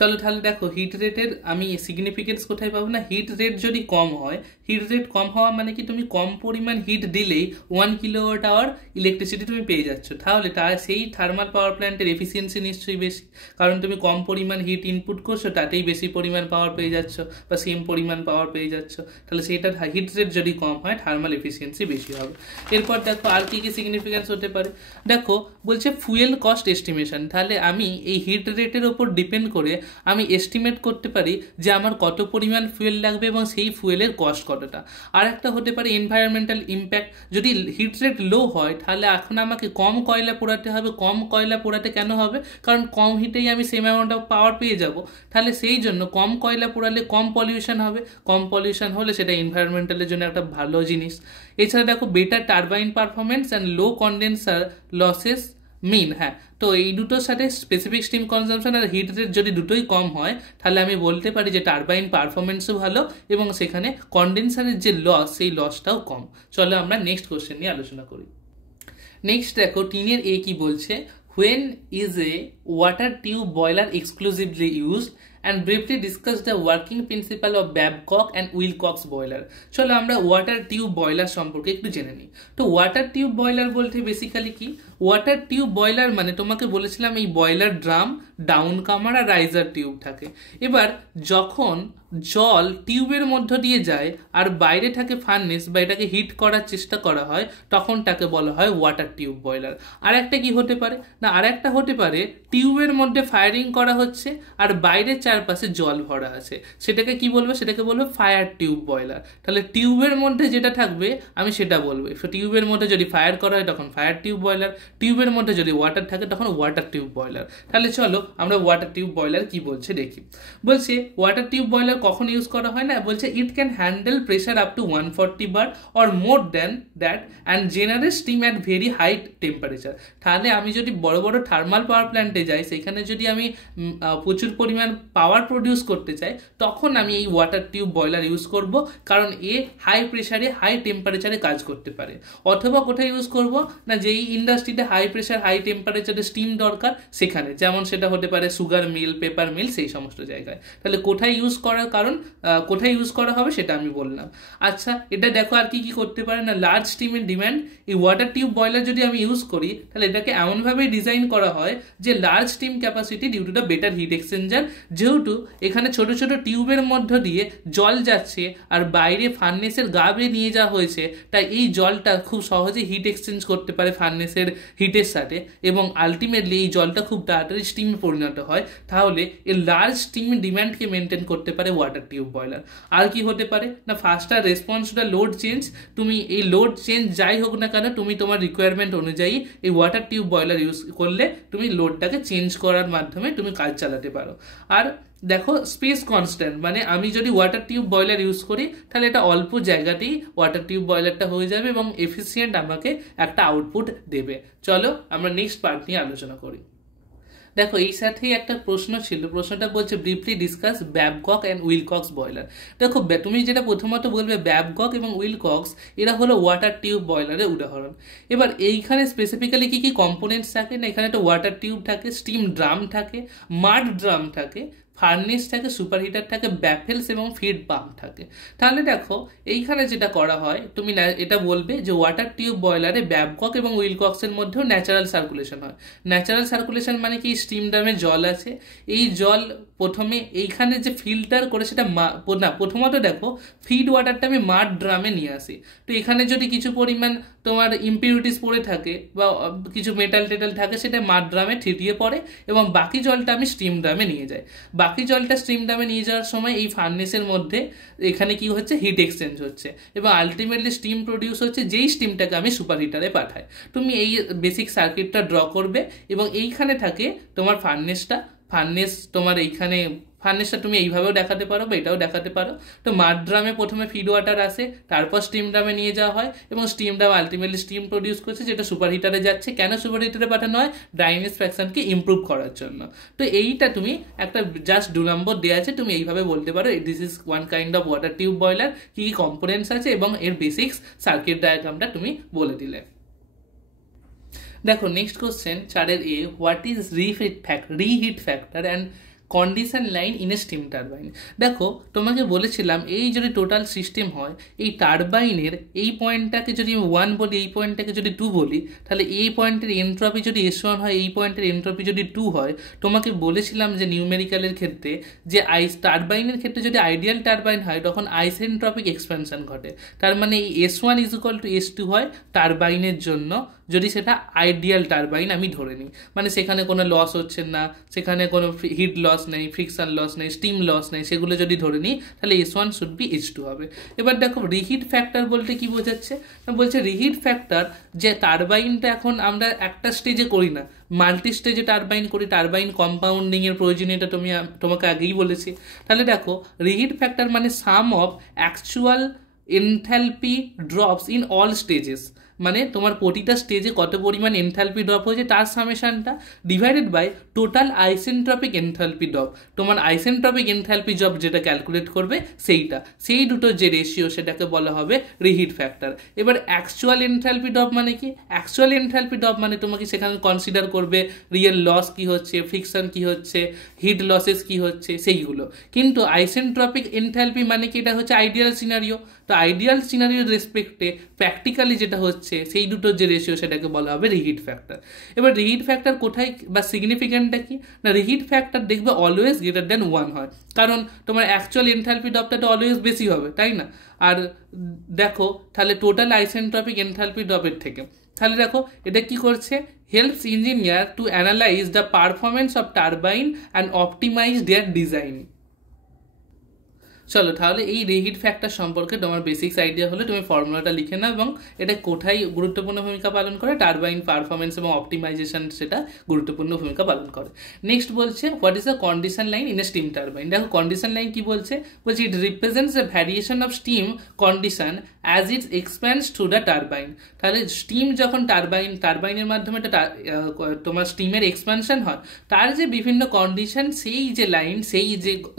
চলো তাহলে দেখো হিট রেটের আমি সিগনিফিকেন্স কোথায় পাবো না, হিট রেট যদি কম হয়, হিট রেট কম হওয়া মানে কি তুমি কম পরিমাণ হিট দিলেই 1 কিলোওয়াট আওয়ার ইলেকট্রিসিটি তুমি পেয়ে যাচ্ছ, তাহলে সেই থার্মাল পাওয়ার প্ল্যান্টের এফিসিয়েন্সি নিশ্চয়ই বেশি, কারণ তুমি কম পরিমাণ হিট ইনপুট করছো, তাতেই বেশি পরিমাণ পাওয়ার পেয়ে যাচ্ছ বা সেম পরিমাণ পাওয়ার পেয়ে যাচ্ছ, তাহলে সেইটার হিট রেট যদি কম হয় থার্মাল এফিসিয়েন্সি বেশি হবে। এরপর দেখো আর কি কি সিগনিফিকেন্স হতে পারে, দেখো বলছে ফুয়েল কস্ট এস্টিমেশন। তাহলে আমি এই হিট রেটের ওপর ডিপেন্ড করে আমি এস্টিমেট করতে পারি যে আমার কত পরিমাণ ফুয়েল লাগবে এবং সেই ফুয়েলের কস্ট কতটা। আর একটা হতে পারে এনভায়রনমেন্টাল ইম্প্যাক্ট, যদি হিট রেট লো হয় তাহলে এখন আমাকে কম কয়লা পোড়াতে হবে। কম কয়লা পোড়াতে কেন হবে, কারণ কম হিটেই আমি সেম অ্যামাউন্ট অফ পাওয়ার পেয়ে যাব, তাহলে সেই জন্য কম কয়লা পোড়ালে কম পলিউশন হবে, কম পলিউশন হলে সেটা এনভায়রনমেন্টালের জন্য একটা ভালো জিনিস। এছাড়া দেখো better turbine performance and low condenser losses mean, হ্যাঁ, তো এই দুটোর সাথে স্পেসিফিক স্টিম কনজাম্পশন আর হিট রেট যদি দুটোই কম হয় তাহলে আমি বলতে পারি যে টারবাইন পারফরমেন্সও ভালো এবং সেখানে কন্ডেন্সারের যে লস সেই লসটাও কম। চলো আমরা নেক্সট কোশ্চেন নিয়ে আলোচনা করি। নেক্সট দেখো টিনের এ কি বলছে, when is a water tube boiler exclusively used and briefly discuss the working principle of Babcock and Wilcox boiler। চলো আমরা ওয়াটার টিউব বয়লার সম্পর্কে একটু জেনে নিই। তো ওয়াটার টিউব বয়লার বলতে বেসিক্যালি কি, ওয়াটার টিউব বয়লার মানে তোমাকে বলেছিলাম এই বয়লার ড্রাম, ডাউন কামার আর রাইজার টিউব থাকে। এবার যখন জল টিউবের মধ্য দিয়ে যায় আর বাইরে থাকে ফার্নেস বা এটাকে হিট করার চেষ্টা করা হয়, তখন তাকে বলা হয় ওয়াটার টিউব বয়লার। আর একটা কি হতে পারে না, আর একটা হতে পারে টিউবের মধ্যে ফায়ারিং করা হচ্ছে আর বাইরের চারপাশে জল ভরা আছে, সেটাকে কি বলবো, সেটাকে বলবো ফায়ার টিউব বয়লার। তাহলে টিউবের মধ্যে যেটা থাকবে আমি সেটা বলবো, টিউবের মধ্যে যদি ফায়ার করা হয় তখন ফায়ার টিউব বয়লার, টিউবের মধ্যে যদি ওয়াটার থাকে তখন ওয়াটার টিউব বয়লার। তাহলে চলো আমরা ওয়াটার টিউব বয়লার কি বলছে দেখি। বলছে ওয়াটার টিউব বয়লার কখন ইউজ করা হয় না, বলছে it can handle pressure up to 140 bar or more than that and generate steam at very high temperature. তাহলে আমি যদি বড় বড় থার্মাল পাওয়ার প্ল্যান্টে যাই, সেখানে যদি আমি প্রচুর পরিমাণ পাওয়ার প্রডিউস করতে চাই, তখন আমি এই ওয়াটার টিউব বয়লার ইউজ করব, কারণ এ হাই প্রেসারে হাই টেম্পারেচারে কাজ করতে পারে। অথবা কোথায় ইউজ করব না, যেই ইন্ডাস্ট্রিতে হাই প্রেসার হাই টেম্পারেচারে স্টিম দরকার সেখানে, যেমন সেটা হতে পারে সুগার মিল, পেপার মিল, সেই সমস্ত জায়গায়। তাহলে কোথায় ইউজ করার কারণ কোথায় ইউজ করা হবে সেটা আমি বললাম। আচ্ছা এটা দেখো আর কি কি করতে পারে না, লার্জ স্টিমের ডিমান্ড। এই ওয়াটার টিউব বয়লার যদি আমি ইউজ করি তাহলে এটাকে এমনভাবে ডিজাইন করা হয় যে large steam capacity due to the better heat exchanger, যেহেতু এখানে ছোট ছোট টিউবের মধ্য দিয়ে জল যাচ্ছে আর বাইরে ফার্নেসের গা বেয়ে নিয়ে যাওয়া হয়েছে, তাই এই জলটা খুব সহজে হিট এক্সচেঞ্জ করতে পারে ফার্নেসের হিটের সাথে এবং আলটিমেটলি এই জলটা খুব তাড়াতাড়ি স্টিমে পরিণত হয়। তাহলে এই লার্জ স্টিম ডিমান্ডকে মেনটেন করতে পারে ওয়াটার টিউব বয়লার। আর কি হতে পারে না, ফাস্টার response to the load change. তুমি এই লোড চেঞ্জ যাই হোক না কেন, তুমি তোমার রিকোয়ারমেন্ট অনুযায়ী এই ওয়াটার টিউব বয়লার ইউজ করলে তুমি লোডটাকে চেঞ্জ করার মাধ্যমে তুমি কাজ চালাতে পারো। আর দেখো স্পেস কনস্ট্যান্ট, মানে আমি যদি ওয়াটার টিউব বয়লার ইউজ করি তাহলে এটা অল্প জায়গাতেই ওয়াটার টিউব বয়লারটা হয়ে যাবে এবং এফিসিয়েন্ট আমাকে একটা আউটপুট দেবে। চলো আমরা নেক্সট পার্ট নিয়ে আলোচনা করি। দেখো এই সাথেই একটা প্রশ্ন ছিল, প্রশ্নটা বলছে briefly discuss Babcock and Wilcox boiler. দেখো তুমি যেটা প্রথমত বলবে ব্যাবকক এবং উইলকক্স এরা হলো ওয়াটার টিউব বয়লারের উদাহরণ। এবার এইখানে স্পেসিফিক্যালি কি কি কম্পোনেন্টস থাকে না, এখানে একটা ওয়াটার টিউব থাকে, স্টিম ড্রাম থাকে, মাড ড্রাম থাকে, ফার্নেস থাকে, সুপার হিটার থাকে, ব্যাফেলস এবং ফিড পাম্প থাকে। তাহলে দেখো এইখানে যেটা করা হয়, তুমি এটা বলবে যে ওয়াটার টিউব বয়লারে ব্যাবকক এবং উইলকক্সের মধ্যেও ন্যাচারাল সার্কুলেশন হয়। ন্যাচারাল সার্কুলেশন মানে কি, স্টিম ড্রামে জল আছে, এই জল প্রথমে এইখানে যে ফিল্টার করে সেটা না, প্রথমত দেখো ফিড ওয়াটারটা আমি মাড ড্রামে নিয়ে আসি। তো এখানে যদি কিছু পরিমাণ তোমার ইম্পিউরিটিস পড়ে থাকে বা কিছু মেটাল টেটাল থাকে, সেটা মাড ড্রামে ঠিটিয়ে পড়ে এবং বাকি জলটা আমি স্টিম ড্রামে নিয়ে যাই। বাকি জলটা স্টিম ড্রামে নিয়ে যাওয়ার সময় এই ফার্নেসের মধ্যে এখানে কি হচ্ছে, হিট এক্সচেঞ্জ হচ্ছে এবং আলটিমেটলি স্টিম প্রডিউস হচ্ছে, যেই স্টিমটাকে আমি সুপার হিটারে পাঠাই। তুমি এই বেসিক সার্কিটটা ড্র করবে এবং এইখানে থাকে তোমার ফার্নেস তোমার এইখানে ফার্নেসটা তুমি এইভাবেও দেখাতে পারো বা এটাও দেখাতে পারো। তো মাড ড্রামে প্রথমে ফিড ওয়াটার আসে, তারপর স্টিম ড্রামে নিয়ে যাওয়া হয় এবং steam drum ultimately steam produce করছে, যেটা সুপার হিটারে যাচ্ছে। কেন সুপার হিটারে পাঠানো হয়? ড্রাইনেস ফ্র্যাকশনকে ইমপ্রুভ করার জন্য। তো এইটা তুমি একটা জাস্ট 2 নম্বর দেওয়া আছে, তুমি এইভাবে বলতে পারো this is one kind of water tube boiler, কি কি কম্পোনেন্টস আছে এবং এর বেসিক্স সার্কিট ডায়াগ্রামটা তুমি বলে দিলে। দেখো next question 4 A, what is reheat factor and condition line in a steam turbine. দেখো তোমাকে বলেছিলাম এই যদি টোটাল সিস্টেম হয়, এই টারবাইনের এই পয়েন্টটাকে যদি 1 বলি, এই পয়েন্টটাকে যদি 2 বলি, তাহলে এই পয়েন্টের এন্ট্রপি যদি S1 হয়, এই পয়েন্টের এন্ট্রপি যদি 2 হয়, তোমাকে বলেছিলাম যে নিউমেরিক্যালের ক্ষেত্রে যে টারবাইনের ক্ষেত্রে যদি আইডিয়াল টারবাইন হয় তখন আইসেন্ট্রপিক এক্সপেনশন ঘটে। তার মানে এই S1 is equal to S2 হয় টারবাইনের জন্য, যদি সেটা আইডিয়াল টারবাইন আমি ধরে নিই, মানে সেখানে কোনো লস হচ্ছে না, সেখানে কোনো হিট লস নেই, ফ্রিকশন লস নেই, স্টিম লস নেই, সেগুলো যদি ধরে নিই তাহলে S1 শুড বি H2 হবে। এবার দেখো রিহিট ফ্যাক্টর বলতে কি বোঝাচ্ছে, বলছে রিহিট ফ্যাক্টর যে টারবাইনটা এখন আমরা একটা স্টেজে করি না, মাল্টি স্টেজে টারবাইন করি, টারবাইন কম্পাউন্ডিং এর প্রয়োজনীয়তা তোমাকে আগেই বলেছি। তাহলে দেখো রিহিট ফ্যাক্টর মানে sum of actual enthalpy drops in all stages, মানে তোমার প্রতিটা স্টেজে কত পরিমাণ এনথ্যালপি ড্রপ হয়েছে তার সামেশনটা divided by total isentropic enthalpy drop. তোমার আইসেন্ট্রপিক এনথ্যালপি ড্রপ যেটা ক্যালকুলেট করবে সেইটা, সেই দুটোর যে রেশিও সেটাকে বলা হবে রিহিট ফ্যাক্টর। এবার অ্যাকচুয়াল এনথ্যালপি ড্রপ মানে কি? অ্যাকচুয়াল এনথ্যালপি ড্রপ মানে তোমাকে সেখানে কনসিডার করবে রিয়েল লস কি হচ্ছে, ফ্রিকশন কি হচ্ছে, হিট লসেস কি হচ্ছে, সেইগুলো। কিন্তু আইসেন্ট্রপিক এনথ্যালপি মানে কি? এটা হচ্ছে আইডিয়াল সিনারিও। তো আইডিয়াল সিনারিওর রেসপেক্টে প্র্যাকটিক্যালি যেটা হচ্ছে সেই দুটোর যে রেশিও সেটাকে বলা হবে রিহিট ফ্যাক্টর। এবার রিহিট ফ্যাক্টর কোথায় বা সিগনিফিক্যান্টটা কি না, রিহিট ফ্যাক্টর দেখবে অলওয়েজ গ্রেটার দ্যান 1 হয়, কারণ তোমার অ্যাকচুয়াল এনথ্যালপি ড্রপটা তো অলওয়েজ বেশি হবে, তাই না? আর দেখো তাহলে টোটাল আইসেন্ট্রপিক এনথ্যালপি ড্রপের থেকে, তাহলে দেখো এটা কি করছে, helps engineer to analyse the performance of turbine and optimise their design. চলো তাহলে এই রিহিট ফ্যাক্টর সম্পর্কে তোমার বেসিক্স আইডিয়া হলে তুমি ফর্মুলাটা লিখে নাও এবং এটা কোথায় গুরুত্বপূর্ণ ভূমিকা পালন করে, টারবাইন পারফরমেন্স এবং অপটিমাইজেশন সেটা গুরুত্বপূর্ণ ভূমিকা পালন করে। নেক্সট বলছে what is the condition line in a steam turbine. দেখো কন্ডিশন লাইন কি বলছে, বলছে ইট represents the variation of steam condition as it এক্সপ্যান্ডস through the turbine. তাহলে স্টিম যখন টারবাইনের মাধ্যমে তোমার স্টিমের এক্সপ্যানশন হয়, তার যে বিভিন্ন কন্ডিশন, সেই যে লাইন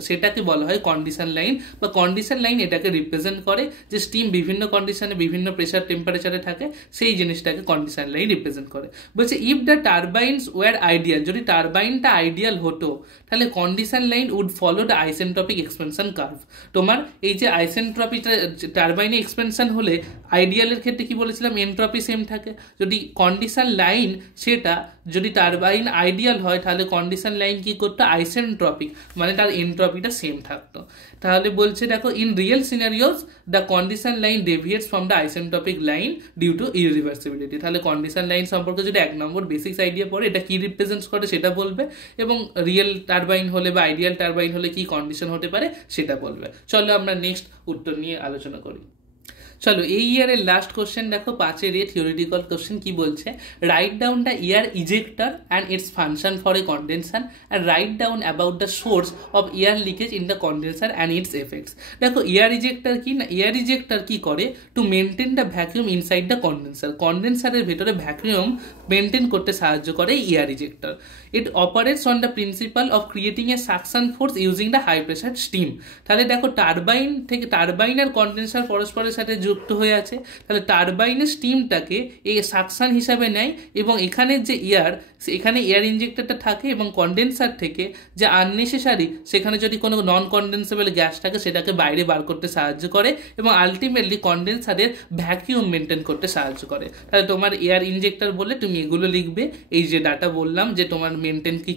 সেটাকে বলা হয় কন্ডিশন লাইন বা কন্ডিশন লাইন। এটাকে রিপ্রেজেন্ট করে যে স্টিম বিভিন্ন কন্ডিশনে বিভিন্ন প্রেসার টেম্পারেচারে থাকে, সেই জিনিসটাকে কন্ডিশন লাইন রিপ্রেজেন্ট করে। বলছে if the turbines were ideal, যদি টারবাইনটা আইডিয়াল হতো তাহলে condition line would follow the isentropic expansion curve. তোমার এই যে আইসেন্ট্রপিটা টারবাইনে এক্সপেনশন হলে আইডিয়ালের ক্ষেত্রে কি বলেছিলাম, এনট্রপি সেম থাকে। যদি কন্ডিশন লাইন সেটা যদি টারবাইন আইডিয়াল হয় তাহলে কন্ডিশন লাইন কি করতো, আইসেন্ট্রপিক, মানে তার এনট্রপিটা সেম থাকতো। তাহলে বলছে দেখো in real scenarios the condition line deviates from the isentropic line due to irreversibility. তাহলে কন্ডিশন লাইন সম্পর্কে যদি 1 নম্বর বেসিক্স আইডিয়া পড়ে, এটা কি রিপ্রেজেন্ট করে সেটা বলবে এবং রিয়েল টারবাইন হলে বা আইডিয়াল টারবাইন হলে কি কন্ডিশন হতে পারে সেটা বলবে। চলো আমরা নেক্সট উত্তর নিয়ে আলোচনা করি। চলো এই ইয়ারের লাস্ট কোশ্চেন দেখো 5 থিওরিটিক্যাল কোশ্চেন কি বলছে, write down the air ejector and its function for a condenser and write down about the source of air leakage in the condenser and its effects. দেখো এয়ার ইজেক্টর কি না, এয়ার ইজেক্টর কি করে, to maintain the vacuum inside the condenser, কন্ডেন্সারের ভেতরে ভ্যাকিউম মেনটেন করতে সাহায্য করে air ejector. It operates on the principle of creating a suction force using the high pressure steam. তাহলে দেখো টারবাইন আর কন্ডেন্সার পরস্পরের সাথে যুক্ত হয়ে আছে, তাহলে টারবাইনের স্টিমটাকে এই সাকশন হিসাবে নেয় এবং এখানের যে এখানে এয়ার ইনজেক্টরটা থাকে এবং কন্ডেন্সার থেকে যে আননেসেসারি সেখানে যদি কোনো নন কন্ডেন্সেবল গ্যাস থাকে সেটাকে বাইরে বার করতে সাহায্য করে এবং আলটিমেটলি কন্ডেন্সারের ভ্যাকিউম মেনটেন করতে সাহায্য করে। তাহলে তোমার এয়ার ইনজেক্টর বলে তুমি এগুলো লিখবে, এই যে ডাটা বললাম যে তোমার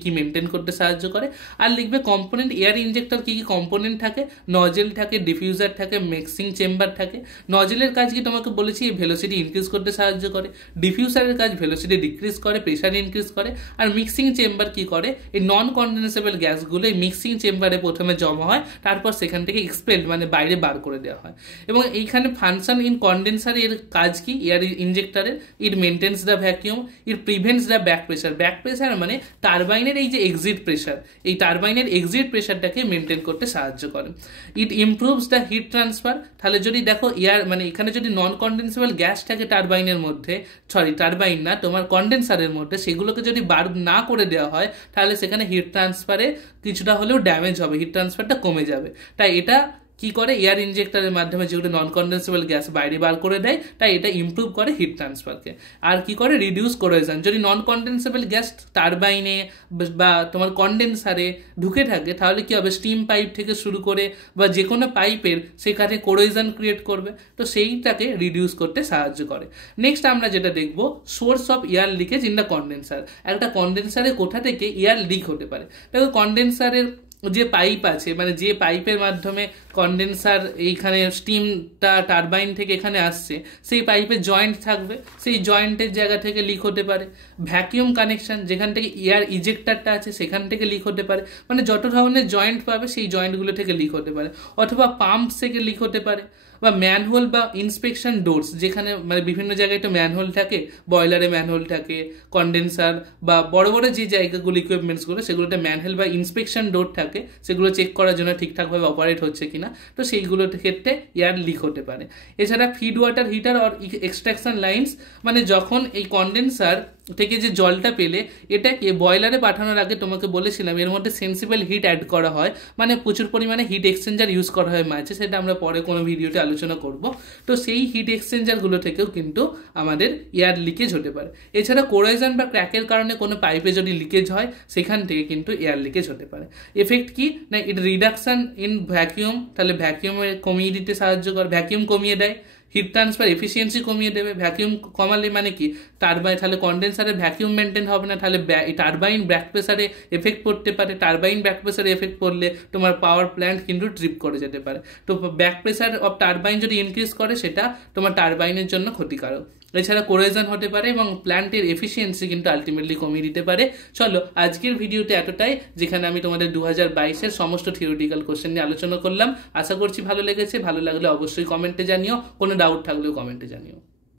কি মেনটেন করতে সাহায্য করে, আর লিখবে কম্পোনেন্ট। এয়ার ইনজেক্টর কি কম্পোনেন্ট থাকে, নজেল থাকে, ডিফিউজার থাকে, মিক্সিং চেম্বার থাকে। নজেলের কাজ কি তোমাকে বলেছি ভেলোসিটি ইনক্রিজ করতে সাহায্য করে, ডিফিউসারের কাজ ভেলোসিটি ডিক্রিজ করে, প্রেশার ইনক্রিজ করে, আর মিক্সিং চেম্বার কি করে এই নন কন্ডেন্সেবল গ্যাসগুলো এই মিক্সিং চেম্বারে প্রথমে জমা হয়, তারপর সেখান থেকে এক্সপেলড মানে বাইরে বার করে দেওয়া হয়। এবং এইখানে ফাংশন ইন কন্ডেন্সার এর কাজ কি এয়ার ইনজেক্টরের, it maintains the vacuum, it prevents the back pressure. Back pressure মানে টারবাইনের এই যে এক্সিট প্রেশার, এই টারবাইনের এক্সিট প্রেশারটাকে মেনটেন করতে সাহায্য করে। ইট ইমপ্রুভস দ্য হিট ট্রান্সফার। তাহলে যদি দেখো এয়ার মানে এখানে যদি নন কন্ডেন্সেবল গ্যাস থাকে টারবাইনের মধ্যে, টারবাইন না তোমার কন্ডেন্সারের মধ্যে, সেগুলোকে যদি বার না করে দেওয়া হয় তাহলে সেখানে হিট ট্রান্সফারে কিছুটা হলেও ড্যামেজ হবে, হিট ট্রান্সফারটা কমে যাবে। তাই এটা কি করে এয়ার ইনজেক্টরের মাধ্যমে যেগুলো নন কন্ডেন্সেবল গ্যাস বাইরে বার করে দেয়, তাই এটা ইমপ্রুভ করে হিট ট্রান্সফারকে। আর কি করে রিডিউস কোরোশন। যদি নন কন্ডেন্সেবল গ্যাস টারবাইনে বা তোমার কন্ডেন্সারে ঢুকে থাকে তাহলে কি হবে, স্টিম পাইপ থেকে শুরু করে বা যে কোনো পাইপের সেখানে কোরোশন ক্রিয়েট করবে, তো সেইটাকে রিডিউস করতে সাহায্য করে। নেক্সট আমরা যেটা দেখব source of air leakage in the condenser. একটা কন্ডেন্সারে কোথা থেকে এয়ার লিক হতে পারে। দেখো কন্ডেন্সারের যে পাইপ আছে মানে যে পাইপের মাধ্যমে কন্ডেন্সার এইখানে স্টিমটা টারবাইন থেকে এখানে আসছে, সেই পাইপের জয়েন্ট থাকবে, সেই জয়েন্টের জায়গা থেকে লিক হতে পারে। ভ্যাকিউম কানেকশন যেখান থেকে এয়ার ইজেক্টারটা আছে সেখান থেকে লিক হতে পারে, মানে যত ধরনের জয়েন্ট পাবে সেই জয়েন্টগুলো থেকে লিক হতে পারে। অথবা পাম্প থেকে লিক হতে পারে, বা ম্যানহোল বা ইন্সপেকশন ডোরস, যেখানে মানে বিভিন্ন জায়গায় তো ম্যানহোল থাকে, বয়লারে ম্যানহোল থাকে, কন্ডেন্সার বা বড় বড় যে জায়গাগুলো ইকুইপমেন্টসগুলো সেগুলোতে ম্যানহোল বা ইন্সপেকশন ডোর থাকে, সেগুলো চেক করার জন্য ঠিকঠাকভাবে অপারেট হচ্ছে কিনা, তো সেইগুলোর ক্ষেত্রে এয়ার লিক হতে পারে। এছাড়া feed water heater or extraction lines, মানে যখন এই কন্ডেন্সার থেকে যে জলটা পেলে এটাকে বয়লারে পাঠানোর আগে তোমাকে বলেছিলাম এর মধ্যে সেন্সিবল হিট অ্যাড করা হয়, মানে প্রচুর পরিমাণে হিট এক্সচেঞ্জার ইউজ করা হয় মাঝে, সেটা আমরা পরে কোনো ভিডিওতে আলোচনা করব। তো সেই হিট এক্সচেঞ্জারগুলো থেকেও কিন্তু আমাদের এয়ার লিকেজ হতে পারে। এছাড়া কোরোশন বা ক্র্যাকের কারণে কোনো পাইপে যদি লিকেজ হয় সেখান থেকে কিন্তু এয়ার লিকেজ হতে পারে। এফেক্ট কি না, ইট রিডাকশন ইন ভ্যাকিউম, তাহলে ভ্যাকিউমে কমিয়ে দিতে সাহায্য করে, ভ্যাকিউম কমিয়ে দেয়, হিট ট্রান্সফার এফিসিয়েন্সি কমিয়ে দেবে। ভ্যাকিউম কমালে মানে কি টারবাইন, তাহলে কন্ডেন্সারে ভ্যাকিউম মেনটেন হবে না, তাহলে টারবাইন ব্যাক প্রেসারে এফেক্ট পড়তে পারে, টারবাইন ব্যাক প্রেসারে এফেক্ট পড়লে তোমার পাওয়ার প্ল্যান্ট কিন্তু ট্রিপ করে যেতে পারে। তো ব্যাক প্রেসার অফ টারবাইন যদি ইনক্রিজ করে সেটা তোমার টারবাইনের জন্য ক্ষতিকারক। এছাড়া কোরোশন হতে পারে এবং প্ল্যান্টের এফিসিয়েন্সি কিন্তু আলটিমেটলি কমিয়ে দিতে পারে। চলো আজকের ভিডিওতে এতটাই, যেখানে আমি তোমাদের 2022-এর সমস্ত থিওরিটিক্যাল কোশ্চেন নিয়ে আলোচনা করলাম। আশা করছি ভালো লেগেছে। ভালো লাগলে অবশ্যই কমেন্টে জানিও, কোনো ডাউট থাকলেও কমেন্টে জানিও।